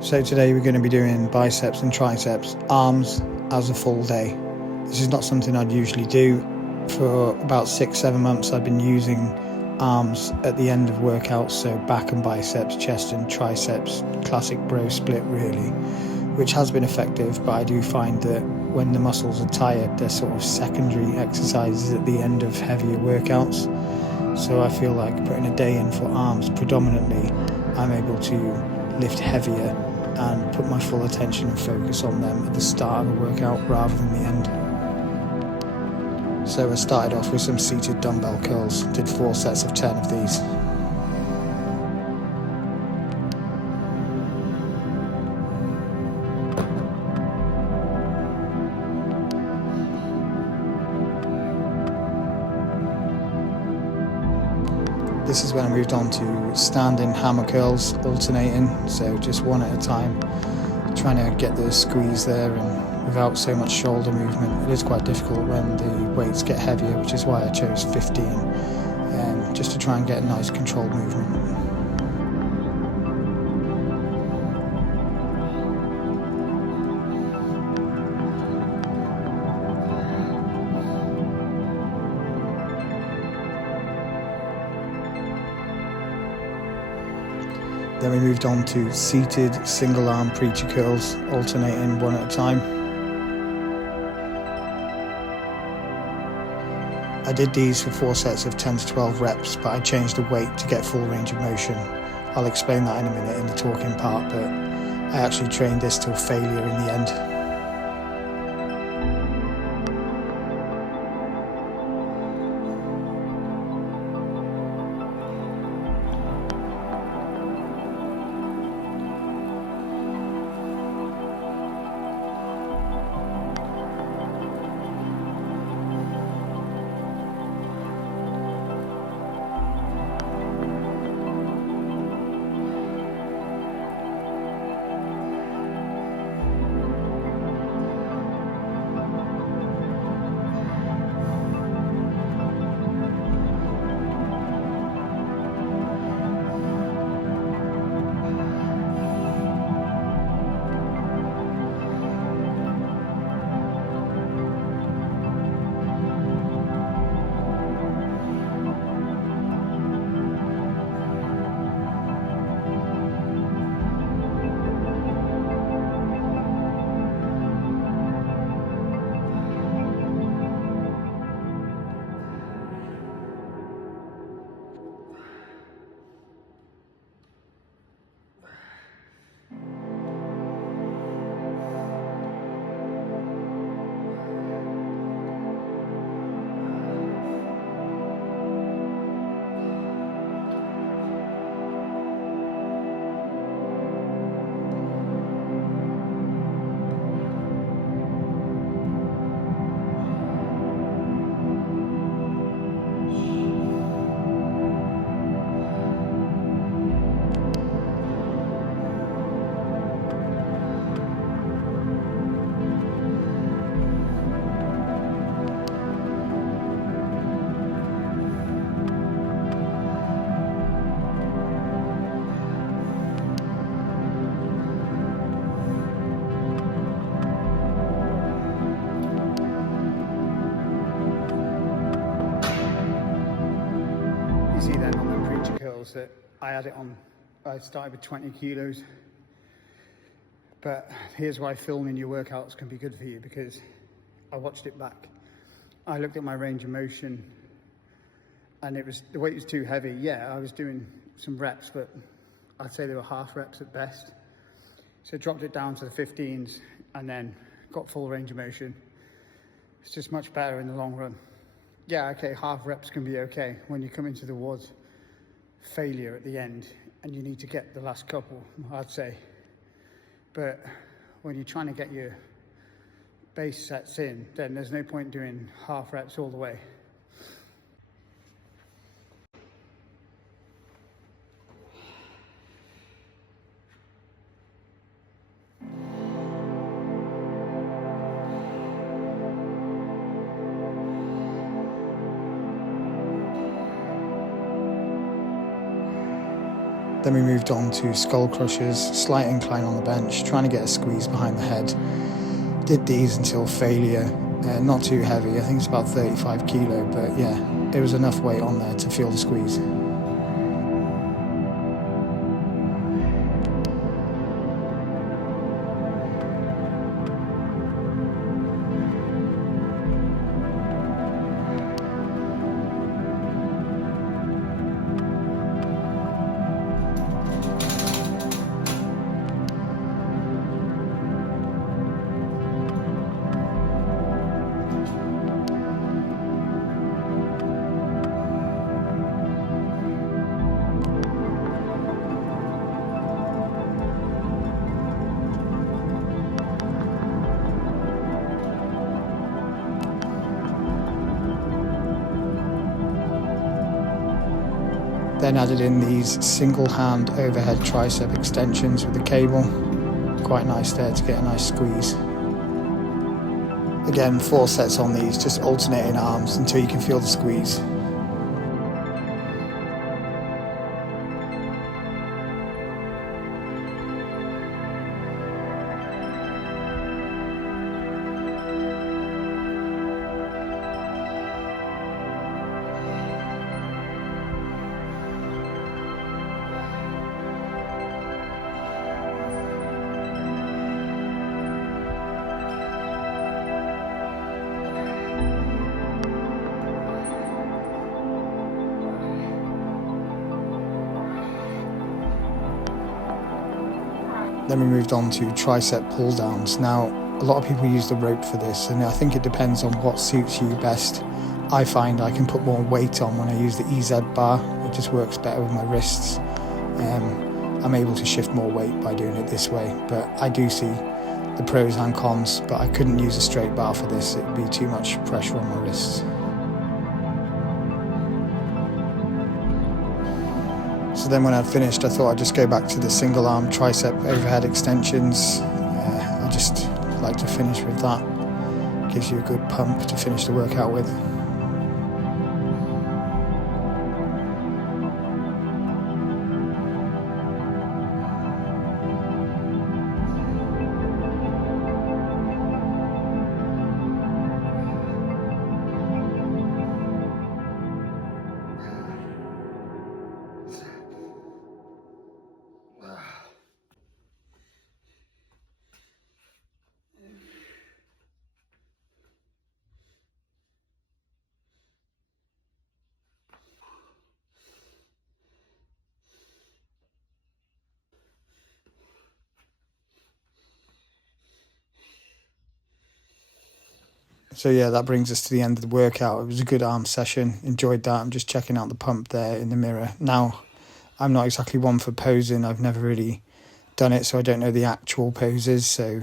So today we're going to be doing biceps and triceps, arms as a full day. This is not something I'd usually do. For about 6-7 months I've been using arms at the end of workouts, so back and biceps, chest and triceps, classic bro split really, which has been effective, but I do find that when the muscles are tired, they're sort of secondary exercises at the end of heavier workouts. So I feel like putting a day in for arms predominantly, I'm able to lift heavier and put my full attention and focus on them at the start of a workout rather than the end. So I started off with some seated dumbbell curls, did 4 sets of 10 of these. This is when I moved on to standing hammer curls, alternating, so just one at a time, trying to get the squeeze there and without so much shoulder movement. It is quite difficult when the weights get heavier, which is why I chose 15, just to try and get a nice controlled movement. Then we moved on to seated single arm preacher curls, alternating one at a time. I did these for 4 sets of 10 to 12 reps, but I changed the weight to get full range of motion. I'll explain that in a minute in the talking part, but I actually trained this till failure in the end. See then on the preacher curls that I started with 20 kilos, but here's why filming your workouts can be good for you, because I watched it back. I looked at my range of motion and the weight was too heavy. Yeah, I was doing some reps, but I'd say they were half reps at best. So I dropped it down to the 15s and then got full range of motion. It's just much better in the long run. Yeah, okay, half reps can be okay when you come into towards failure at the end and you need to get the last couple, I'd say. But when you're trying to get your base sets in, then there's no point doing half reps all the way. Then Then we moved on to skull crushers, slight incline on the bench, trying to get a squeeze behind the head. Did these until failure. Not too heavy, I think it's about 35 kilo, but yeah, it was enough weight on there to feel the squeeze. Then added in these single hand overhead tricep extensions with the cable. Quite nice there to get a nice squeeze. Again, 4 sets on these, just alternating arms until you can feel the squeeze. Then we moved on to tricep pull downs. Now, a lot of people use the rope for this, and I think it depends on what suits you best. I find I can put more weight on when I use the EZ bar. It just works better with my wrists. I'm able to shift more weight by doing it this way, but I do see the pros and cons, but I couldn't use a straight bar for this. It would be too much pressure on my wrists. So then when I'd finished, I thought I'd just go back to the single arm tricep overhead extensions. I just like to finish with that. Gives you a good pump to finish the workout with. So yeah, that brings us to the end of the workout. It was a good arm session. Enjoyed that. I'm just checking out the pump there in the mirror. Now, I'm not exactly one for posing. I've never really done it, so I don't know the actual poses. So